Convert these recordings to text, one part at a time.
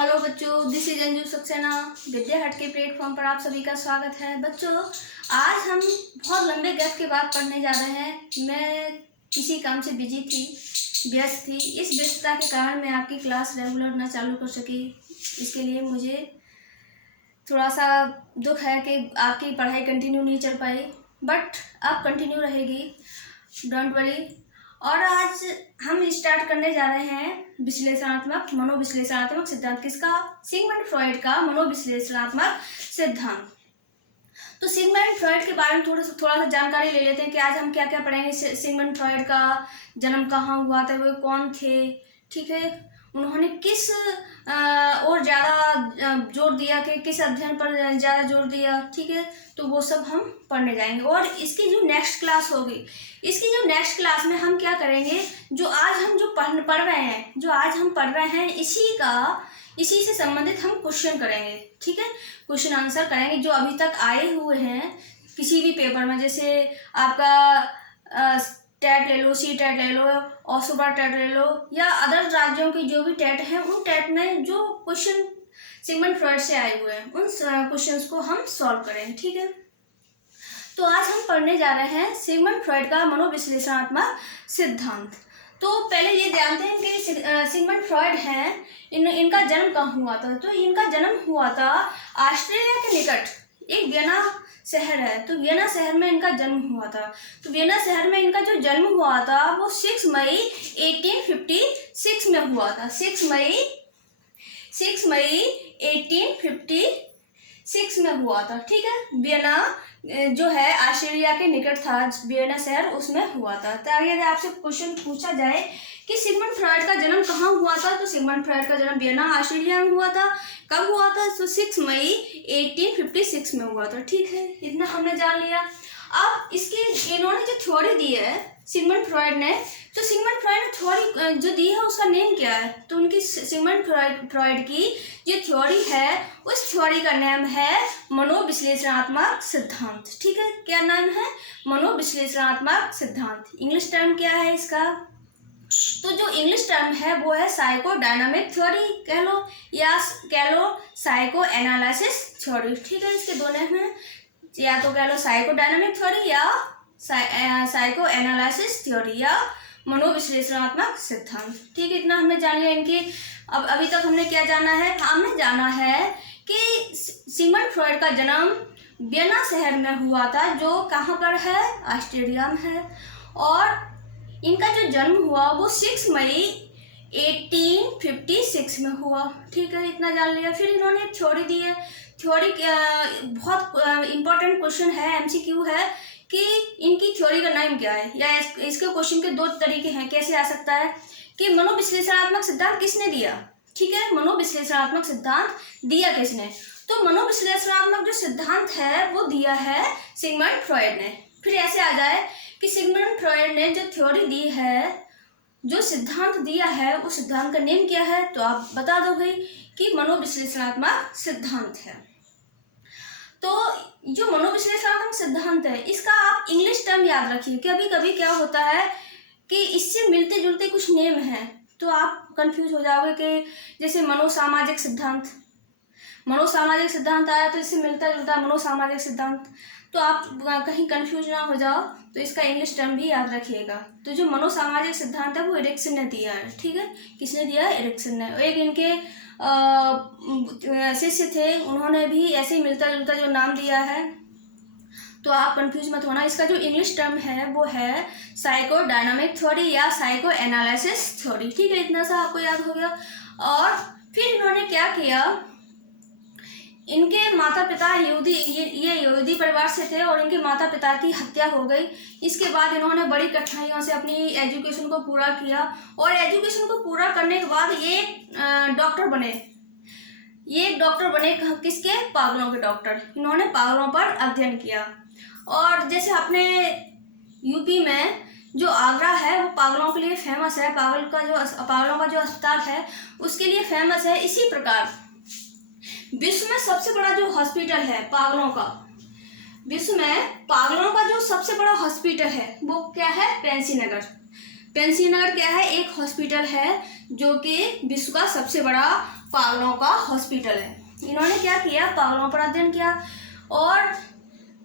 Hello बच्चों, this is Anju Saxena. विद्या हट के प्लेटफॉर्म पर आप सभी का स्वागत है। बच्चों, आज हम बहुत लंबे गैप के बाद पढ़ने जा रहे हैं। मैं किसी काम से बिजी थी, व्यस्त थी। इस व्यस्तता के कारण मैं आपकी क्लास रेगुलर ना चालू कर सकी। इसके लिए मुझे थोड़ा सा दुख है कि आपकी पढ़ाई कंटिन्यू नहीं चल पाई, बट अब कंटिन्यू रहेगी, डोंट वरी। और आज हम स्टार्ट करने जा रहे हैं विश्लेषणात्मक मनोविश्लेषणात्मक सिद्धांत। किसका? सिगमंड फ्रॉइड का मनोविश्लेषणात्मक सिद्धांत। तो सिगमंड फ्रॉइड के बारे में थोड़ा सा जानकारी ले लेते हैं कि आज हम क्या क्या पढ़ेंगे। सिगमंड फ्रॉइड का जन्म कहाँ हुआ था, वो कौन थे, ठीक है, उन्होंने किस और ज़्यादा जोर दिया, कि किस अध्ययन पर ज़्यादा जोर दिया, ठीक है। तो वो सब हम पढ़ने जाएंगे। और इसकी जो नेक्स्ट क्लास होगी, इसकी जो नेक्स्ट क्लास में हम क्या करेंगे, जो आज हम जो पढ़ रहे हैं, जो आज हम पढ़ रहे हैं, इसी से संबंधित हम क्वेश्चन करेंगे, ठीक है। क्वेश्चन आंसर करेंगे जो अभी तक आए हुए हैं किसी भी पेपर में। जैसे आपका टेट ले लो, सी टेट ले लो, और सुपर टेट ले लो, या अदर राज्यों की जो भी टेट है, उन टेट में जो क्वेश्चन सिगमंड फ्रॉइड से आए हुए हैं, उन क्वेश्चंस को हम सॉल्व करेंगे, ठीक है। तो आज हम पढ़ने जा रहे हैं सिगमंड फ्रॉइड का मनोविश्लेषणात्मक सिद्धांत। तो पहले ये जानते हैं कि सिगमंड फ्रॉइड हैं, इनका जन्म कहाँ हुआ था। तो इनका जन्म हुआ था ऑस्ट्रिया के निकट एक वियना शहर है। तो वियना शहर में इनका जन्म हुआ था। तो वियना शहर में इनका जो जन्म हुआ था वो 6 मई 1856 में हुआ था। 6 मई 1856 में हुआ था, ठीक है। वियना जो है ऑस्ट्रिया के निकट था, वियना शहर, उसमें हुआ था। तो अगर आपसे क्वेश्चन पूछा जाए कि सिगमंड फ्रॉइड का जन्म कहाँ हुआ था, तो सिगमंड फ्रॉइड का जन्म वियना ऑस्ट्रिया में हुआ था। कब हुआ था? तो 6 मई 1856 में हुआ था, ठीक है। इतना हमने जान लिया। अब इसकी इन्होंने जो थ्योरी दी है सिगमंड फ्रॉइड ने, तो सिगमंड फ्रॉइड ने थ्योरी जो दी है उसका नेम क्या है? तो उनकी सिगमंड फ्रॉइड की जो थ्योरी है, उस थ्योरी का नाम है मनोविश्लेषणात्मक सिद्धांत, ठीक है। क्या नाम है? मनोविश्लेषणात्मक सिद्धांत। इंग्लिश टर्म क्या है इसका? तो जो इंग्लिश टर्म है वो है साइकोडायनामिक थ्योरी कह लो, या कह लो साइको एनालिसिस थ्योरी, ठीक है। इसके दो नाम हैं, या तो कह लो साइकोडायनामिक थ्योरी या साइको एनालिसिस थ्योरी या मनोविश्लेषणात्मक सिद्धांत, ठीक है। इतना हमने जान लिया इनकी। अब अभी तक हमने क्या जाना है? हमने जाना है कि सिगमंड फ्रॉइड का जन्म वियना शहर में हुआ था, जो कहाँ पर है? ऑस्ट्रिया में है। और इनका जो जन्म हुआ वो 6 मई 1856 में हुआ, ठीक है। इतना जान लिया। फिर इन्होंने थ्योरी दी है। थ्योरी बहुत इंपॉर्टेंट क्वेश्चन है, एमसीक्यू है, कि इनकी थ्योरी का नाम क्या है, या इसके क्वेश्चन के दो तरीके हैं, कैसे आ सकता है कि मनोविश्लेषणात्मक सिद्धांत किसने दिया, ठीक है। मनोविश्लेषणात्मक सिद्धांत दिया किसने? तो मनोविश्लेषणात्मक जो सिद्धांत है वो दिया है सिगमंड फ्रॉइड ने। फिर ऐसे आ जाए कि सिगमंड फ्रॉइड ने जो थ्योरी दी है, जो सिद्धांत दिया है, उस सिद्धांत का नेम क्या है? तो आप बता दोगे कि मनोविश्लेषणात्मक सिद्धांत है। तो जो मनोविश्लेषणात्मक सिद्धांत है, इसका आप इंग्लिश टर्म याद रखिए। कभी कभी क्या होता है कि इससे मिलते जुलते कुछ नेम हैं, तो आप कंफ्यूज हो जाओगे कि जैसे मनोसामाजिक सिद्धांत, मनोसामाजिक सिद्धांत आया तो इससे मिलता जुलता मनोसामाजिक सिद्धांत, तो आप कहीं कंफ्यूज ना हो जाओ, तो इसका इंग्लिश टर्म भी याद रखिएगा। तो जो मनोसामाजिक सिद्धांत है वो एरिक्सन ने दिया है, ठीक है। किसने दिया है? एरिक्सन ने। एक इनके शिष्य थे, उन्होंने भी ऐसे ही मिलता जुलता जो नाम दिया है, तो आप कंफ्यूज मत होना। इसका जो इंग्लिश टर्म है वो है साइकोडायनामिक थ्योरी या साइको एनालिसिस थ्योरी, ठीक है। इतना सा आपको याद हो गया। और फिर इन्होंने क्या किया, इनके माता पिता ये यहूदी परिवार से थे, और इनके माता पिता की हत्या हो गई। इसके बाद इन्होंने बड़ी कठिनाइयों से अपनी एजुकेशन को पूरा किया, और एजुकेशन को पूरा करने के बाद ये डॉक्टर बने। ये डॉक्टर बने किसके? पागलों के डॉक्टर। इन्होंने पागलों पर अध्ययन किया। और जैसे अपने यूपी में जो आगरा है वो पागलों के लिए फेमस है, पागलों का जो अस्पताल है उसके लिए फेमस है। इसी प्रकार विश्व में सबसे बड़ा जो हॉस्पिटल है पागलों का, विश्व में पागलों का जो सबसे बड़ा हॉस्पिटल है वो क्या है? पेंसीनगर। पेंसीनगर क्या है? एक हॉस्पिटल है जो कि विश्व का सबसे बड़ा पागलों का हॉस्पिटल है। इन्होंने क्या किया, पागलों पर अध्ययन किया और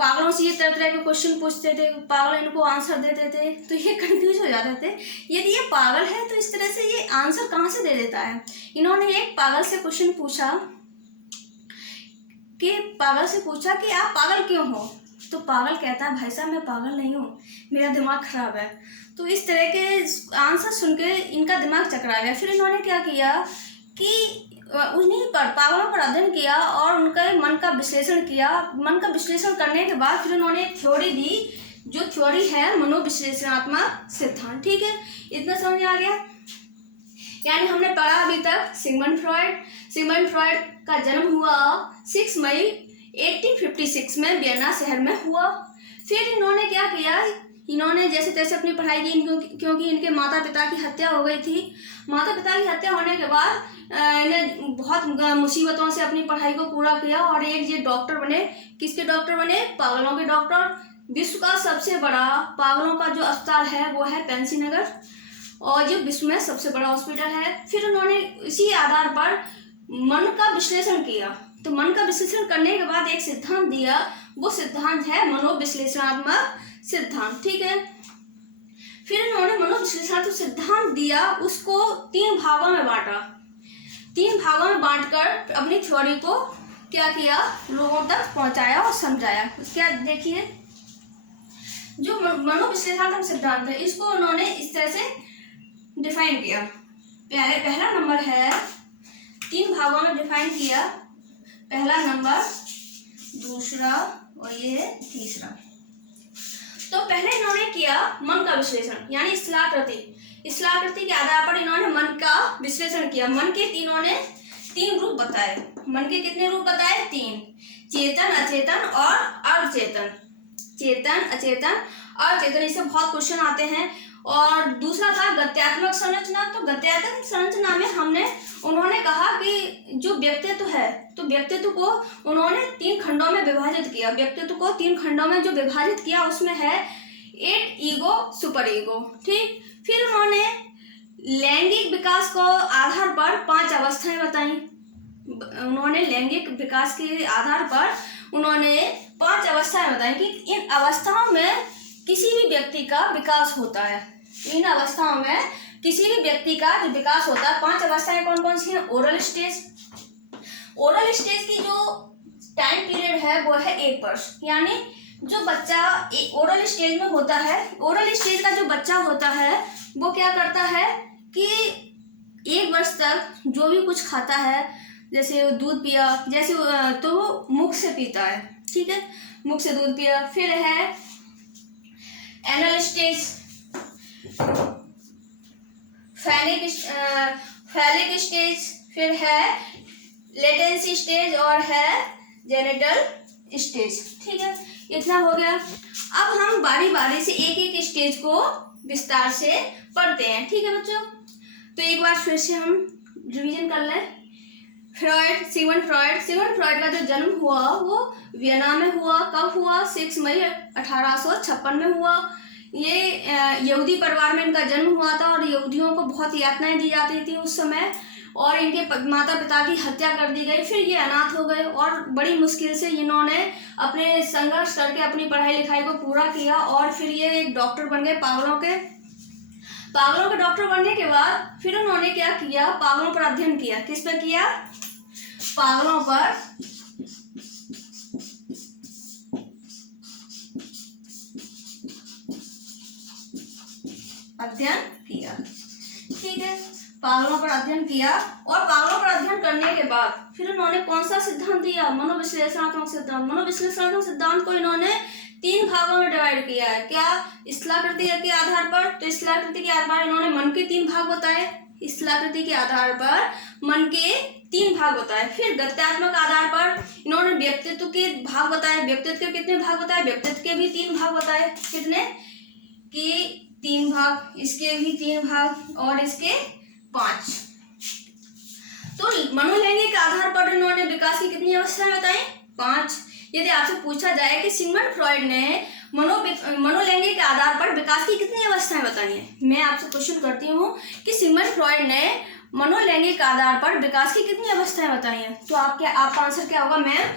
पागलों से ये तरह तरह के क्वेश्चन पूछते थे, पागल इनको आंसर देते थे, तो ये कंफ्यूज हो जाते थे, यदि ये पागल है तो इस तरह से ये आंसर कहाँ से दे देता है। इन्होंने एक पागल से क्वेश्चन पूछा कि आप पागल क्यों हो, तो पागल कहता है भाई साहब मैं पागल नहीं हूँ, मेरा दिमाग खराब है। तो इस तरह के आंसर सुन के इनका दिमाग चकरा गया। फिर इन्होंने क्या किया कि उन्हीं पर पागलों पर अध्ययन किया और उनका मन का विश्लेषण किया। मन का विश्लेषण करने के बाद फिर उन्होंने थ्योरी दी, जो थ्योरी है मनोविश्लेषणात्मक सिद्धांत। ठीक है, इतना समझ आ गया। यानी हमने पढ़ा अभी तक सिगमंड फ्रॉइड का जन्म हुआ 6 मई 1856 में वियना शहर में हुआ। फिर इन्होंने क्या किया, इन्होंने जैसे तैसे अपनी पढ़ाई की, क्योंकि इनके माता पिता की हत्या हो गई थी। माता पिता की हत्या होने के बाद इन्हें बहुत मुसीबतों से अपनी पढ़ाई को पूरा किया और एक ये डॉक्टर बने। किसके डॉक्टर बने, पागलों के डॉक्टर। विश्व का सबसे बड़ा पागलों का जो अस्पताल है वो है पेंसी नगर, और ये विश्व में सबसे बड़ा हॉस्पिटल है। फिर उन्होंने इसी आधार पर मन का विश्लेषण किया। तो मन का विश्लेषण करने के बाद एक सिद्धांत दिया, वो सिद्धांत है मनोविश्लेषणात्मक सिद्धांत। ठीक है, फिर इन्होंने मनोविश्लेषणात्मक सिद्धांत दिया, उसको 3 भागों में बांटा। 3 भागों में बांटकर अपनी थ्योरी को क्या किया, लोगों तक पहुंचाया और समझाया। क्या देखिए, जो मनोविश्लेषणात्मक सिद्धांत है इसको उन्होंने इस तरह से डिफाइन किया। पहला नंबर है, 3 भागों में डिफाइन किया, पहला नंबर, दूसरा और ये है तीसरा। तो पहले इन्होंने किया मन का विश्लेषण, यानी स्थलाकृति के आधार पर इन्होंने मन का विश्लेषण किया। मन के इन्होंने 3 रूप बताए। मन के कितने रूप बताए, 3, चेतन, अचेतन और अचेतन। चेतन, अचेतन, अचेतन, इससे बहुत क्वेश्चन आते हैं। और दूसरा था गत्यात्मक संरचना। तो गत्यात्मक संरचना में उन्होंने कहा कि जो व्यक्तित्व है, तो व्यक्तित्व को उन्होंने 3 खंडों में विभाजित किया। व्यक्तित्व को 3 खंडों में जो विभाजित किया उसमें है 8 ईगो, सुपर ईगो। ठीक, फिर उन्होंने लैंगिक विकास को आधार पर 5 अवस्थाएं बताई। उन्होंने लैंगिक विकास के आधार पर उन्होंने 5 अवस्थाएं बताई कि इन अवस्थाओं में किसी भी व्यक्ति का विकास होता है। इन अवस्थाओं में किसी भी व्यक्ति का जो विकास होता है। 5 अवस्थाएं कौन कौन सी हैं, ओरल स्टेज की जो टाइम पीरियड है वो है 1 वर्ष। यानी जो बच्चा ओरल स्टेज में होता है, ओरल स्टेज का जो बच्चा होता है वो क्या करता है कि 1 वर्ष तक जो भी कुछ खाता है, जैसे दूध पिया, जैसे तो वो मुख से पीता है। ठीक है, मुख से दूध पिया। फिर है एनल स्टेज, फैलिक स्टेज, फिर है लेटेंसी स्टेज और है जेनिटल स्टेज। ठीक है, इतना हो गया। अब हम बारी बारी से एक एक स्टेज को विस्तार से पढ़ते हैं। ठीक है बच्चों, तो एक बार फिर से हम रिवीजन कर लें। सिगमंड फ्रॉइड का जो जन्म हुआ वो वियना में हुआ। कब हुआ, 6 मई 1856 में हुआ। ये यहूदी परिवार में इनका जन्म हुआ था और यहूदियों को बहुत यातनाएं दी जाती थी उस समय, और इनके माता पिता की हत्या कर दी गई। फिर ये अनाथ हो गए और बड़ी मुश्किल से इन्होंने अपने संघर्ष करके अपनी पढ़ाई लिखाई को पूरा किया और फिर ये एक डॉक्टर बन गए। पागलों के डॉक्टर बनने के बाद फिर उन्होंने क्या किया, पागलों पर अध्ययन किया। किस पर किया, पागलों पर अध्ययन किया। ठीक है, पागलों पर अध्ययन किया और पागलों पर अध्ययन करने के बाद फिर उन्होंने कौन सा सिद्धांत दिया, मनोविश्लेषणात्मक सिद्धांत। मनोविश्लेषणात्मक सिद्धांत को इन्होंने 3 भागों में डिवाइड किया है। क्या, स्थलाकृति के आधार पर। तो स्थलाकृति के आधार पर इन्होंने मन के 3 भाग बताए। स्थलाकृति के आधार पर मन के 3 भाग बताए। फिर गत्यात्मक आधार पर इन्होंने व्यक्तित्व के भाग बताए। व्यक्तित्व के कितने भाग बताए, व्यक्तित्व के भी 3 भाग बताए। कितने कि 3 भाग, इसके भी 3 भाग और इसके 5। तो मनोलैंगिक आधार पर इन्होंने विकास की कितनी अवस्थाएं बताई, 5। यदि आपसे पूछा जाए कि सिगमंड फ्रॉइड ने मनोलैंगिक आधार पर विकास की कितनी अवस्थाएं बताई है, मैं आपसे क्वेश्चन करती हूँ कि सिगमंड फ्रॉइड ने मनोलैंगिक आधार पर विकास की कितनी अवस्थाएं बताई हैं? तो आपका आंसर क्या होगा मैम?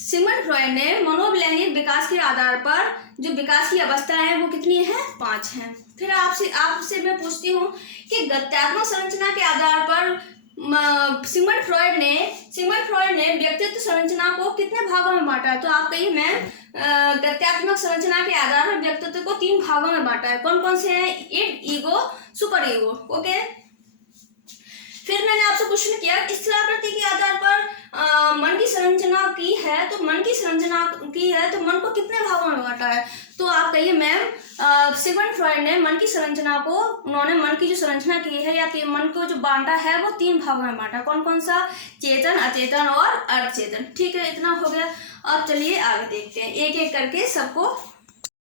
सिगमंड फ्रॉइड ने मनोलैंगिक विकास के आधार पर जो विकास की अवस्थाएं हैं वो कितनी है? 5 हैं। फिर आपसे मैं पूछती हूँ कि गत्यात्मक संरचना के आधार पर सिगमंड फ्रॉइड ने व्यक्तित्व संरचना को कितने भागों में बांटा है? तो आप कहिए मैम, गत्यात्मक संरचना के आधार पर व्यक्तित्व को 3 भागों में बांटा है। कौन कौन से हैं? Id, ego, superego. Okay. फिर मैंने आपसे क्वेश्चन किया स्थलाकृति के आधार पर मन की संरचना की है, तो मन को कितने भागों में बांटा है? तो आप कहिए मैम, सिगमंड फ्रॉइड ने मन की जो संरचना की है या मन को जो बांटा है वो 3 भागों में बांटा। कौन कौन सा? चेतन, अचेतन और अर्धचेतन। ठीक है, इतना हो गया। अब चलिए आगे देखते हैं, एक एक करके सबको